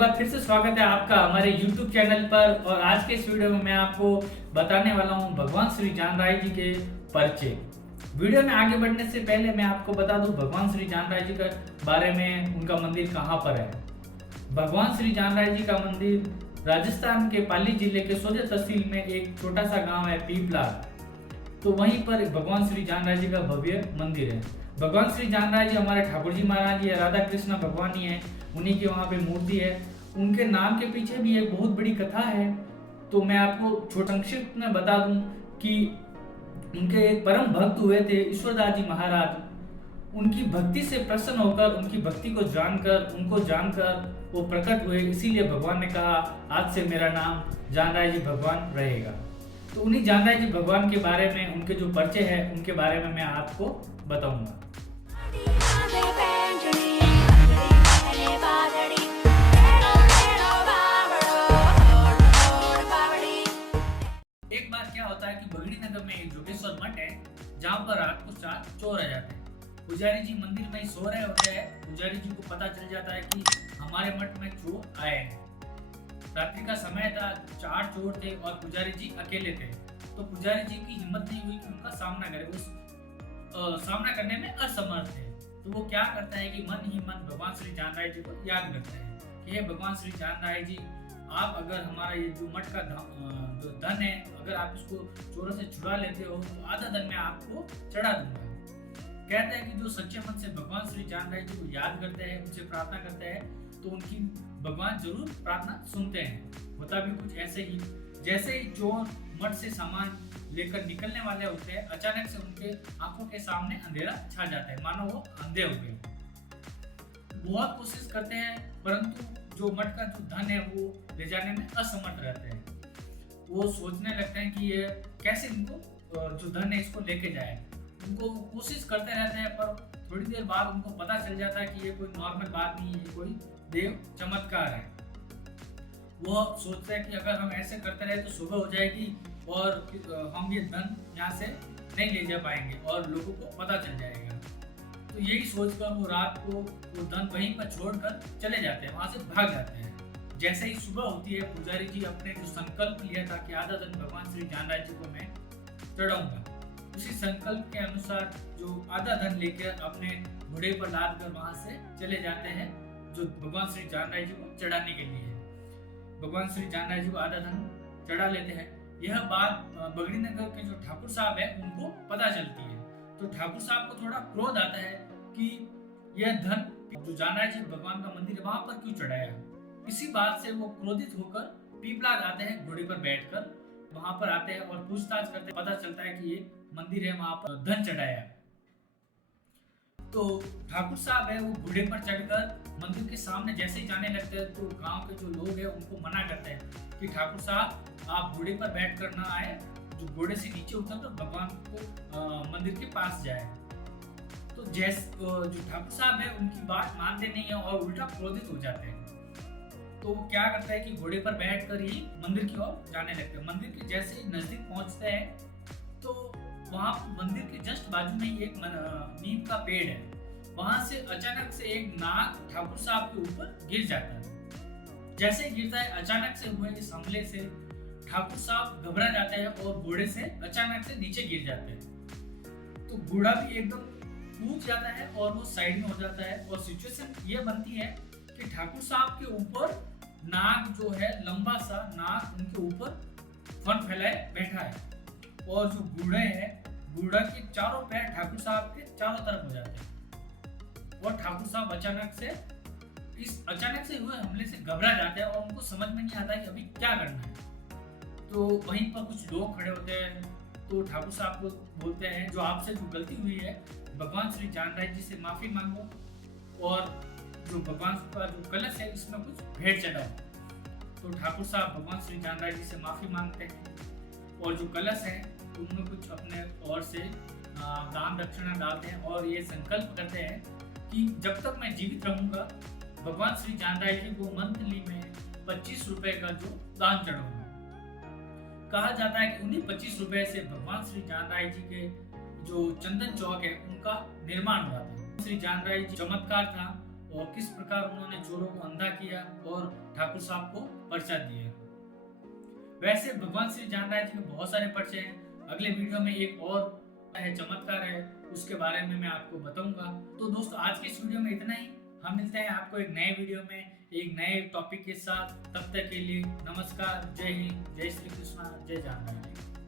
बार फिर से स्वागत है आपका हमारे YouTube चैनल पर। और आज के इस वीडियो में मैं आपको बताने वाला हूं भगवान श्री जान राय जी के परिचय। वीडियो में आगे बढ़ने से पहले मैं आपको बता दूं भगवान श्री जान राय जी के बारे में, उनका मंदिर कहां पर है। भगवान श्री जान राय जी का मंदिर राजस्थान के पाली जिले के सोजा तहसील में एक छोटा सा गाँव है पीपला, तो वहीं पर भगवान श्री जान राय जी का भव्य मंदिर है। भगवान श्री जान राय जी हमारे ठाकुर जी महाराज जी है, राधा कृष्ण भगवान ही है, उन्हीं की वहाँ पे मूर्ति है। उनके नाम के पीछे भी एक बहुत बड़ी कथा है, तो मैं आपको छोटा संक्षिप्त में बता दूं कि उनके एक परम भक्त हुए थे ईश्वरदास जी महाराज। उनकी भक्ति से प्रसन्न होकर, उनकी भक्ति को जानकर, उनको जानकर वो प्रकट हुए, इसीलिए भगवान ने कहा आज से मेरा नाम जान राय जी भगवान रहेगा। तो उन्हीं जान राय जी भगवान के बारे में, उनके जो परिचय है उनके बारे में मैं आपको बताऊंगा। एक बार क्या होता है कि बगड़ी नगर में एक जोगेश्वर मठ है, जहाँ पर रात को 4 चोर आ जाते हैं। पुजारी जी मंदिर में ही सो रहे होते हैं। पुजारी जी को पता चल जाता है कि हमारे मठ में चोर आए हैं। रात्रि का समय था, 4 चोर थे और पुजारी जी अकेले थे। तो पुजारी जी की हिम्मत नहीं हुई कि उनका सामना करे, उस सामना करने में असमर्थ थे। तो वो क्या करता है कि मन ही मन भगवान श्री जान राय जी को याद करता है कि हे भगवान श्री जान राय जी, आप अगर हमारा ये जो मठ का जो धन है, अगर आप इसको चोरों से छुड़ा लेते हो तो आधा धन मैं आपको चढ़ा दूंगा। कहते हैं कि जो सच्चे मन से भगवान श्री जान राय जी को याद करते हैं, उनसे प्रार्थना करते हैं, तो उनकी भगवान जरूर प्रार्थना सुनते हैं। होता भी कुछ ऐसे ही, जैसे ही चोर मठ से सामान लेकर निकलने वाले होते हैं, अचानक से उनके आंखों के सामने अंधेरा छा जाता है, मानो वो अंधे हो गए। बहुत कोशिश करते हैं, परंतु जो मठ का जो धन है वो ले जाने में असमर्थ रहते हैं। वो सोचने लगते हैं कि ये कैसे इनको जो धन है इसको लेके जाए। उनको कोशिश करते रहते हैं, पर थोड़ी देर बाद उनको पता चल जाता है कि ये कोई नॉर्मल बात नहीं है, ये कोई देव चमत्कार है। वो सोचते हैं कि अगर हम ऐसे करते रहे तो सुबह हो जाएगी और हम ये धन यहाँ से नहीं ले जा पाएंगे और लोगों को पता चल जाएगा। तो यही सोचकर वो रात को वो धन वहीं पर छोड़कर चले जाते हैं, वहां से भाग जाते हैं। जैसे ही सुबह होती है, पुजारी जी अपने जो संकल्प लिया था कि आधा धन भगवान श्री जान राय जी को मैं चढ़ाऊंगा, उसी संकल्प के अनुसार जो आधा धन लेकर अपने घोड़े पर लाद कर वहां से चले जाते हैं, जो भगवान श्री जान राय जी को चढ़ाने के लिए। भगवान श्री जान राय जी को आधा धन चढ़ा लेते हैं। यह बात बगड़ी नगर के जो ठाकुर साहब है उनको पता चलती है। तो ठाकुर साहब को थोड़ा क्रोध आता है कि यह धन जो जान राय जी भगवान का मंदिर है वहां पर क्यों चढ़ाया। इसी बात से वो क्रोधित होकर पीपला आते हैं, घोड़े पर बैठकर वहां पर आते हैं और पूछताछ करते हैं। पता चलता है कि ये मंदिर है, वहां पर धन चढ़ाया। तो ठाकुर साहब है वो घोड़े पर चढ़कर मंदिर के सामने जैसे ही जाने लगते हैं, तो गांव के जो लोग हैं उनको मना करते हैं कि ठाकुर साहब आप घोड़े पर बैठकर ना आए, जो घोड़े से नीचे उतर कर भगवान को मंदिर के पास जाए। तो जो ठाकुर साहब है उनकी बात मानते नहीं है और उल्टा क्रोधित हो जाते हैं। तो वो क्या करता है कि घोड़े पर बैठकर ही मंदिर की ओर जाने लगते हैं। मंदिर के जैसे ही नजदीक पहुंचते हैं तो वहां मंदिर के जस्ट बाजू में ही एक नीम का पेड़ है। वहां से अचानक से एक नाग ठाकुर साहब के ऊपर गिर जाता है। जैसे ही गिरता है, अचानक से हुए इस हमले से ठाकुर साहब घबरा जाते हैं और घोड़े से अचानक से नीचे गिर जाते हैं। तो घोड़ा भी एकदम कूद जाता है और वो साइड में हो जाता है। और सिचुएशन ये बनती है कि ठाकुर साहब के ऊपर नाग जो है, लंबा सा नाग उनके ऊपर फन फैलाए बैठा है। और जो घोड़े है, घोड़ा के चारों पैर ठाकुर साहब के चारों तरफ हो जाते हैं। और ठाकुर साहब अचानक से हुए हमले से घबरा जाते हैं और उनको समझ में नहीं आता कि अभी क्या करना है। तो वहीं पर कुछ लोग खड़े होते हैं, तो ठाकुर साहब को बोलते हैं जो आपसे जो गलती हुई है भगवान श्री जान राय जी से माफी मांगो, और जो भगवान का जो कलश है इसमें कुछ भेंट चढ़ाओ। तो ठाकुर साहब भगवान श्री जान राय जी से माफी मांगते हैं और जो कलश है उनमें कुछ अपने ओर से दान दक्षिणा डालते हैं और ये संकल्प करते हैं कि जब तक मैं जीवित रहूंगा भगवान श्री जान राय जी को मंथली में 25 रुपए का जो दान चढ़ाऊंगा। कहा जाता है कि उन्हीं 25 रुपए से भगवान श्री जान राय जी के जो चंदन चौक है उनका निर्माण हुआ था। श्री जान राय जी चमत्कार था और किस प्रकार उन्होंने चोरों को अंधा किया और ठाकुर साहब को पर्चा दिया। वैसे भगवान श्री जामराज जी के बहुत सारे पर्चे हैं। अगले वीडियो में एक और है चमत्कार है, उसके बारे में मैं आपको बताऊंगा। तो दोस्तों आज की इस वीडियो में इतना ही। हम मिलते हैं आपको एक नए वीडियो में एक नए टॉपिक के साथ। तब तक के लिए नमस्कार, जय हिंद, जय श्री कृष्णा, जय जामराज।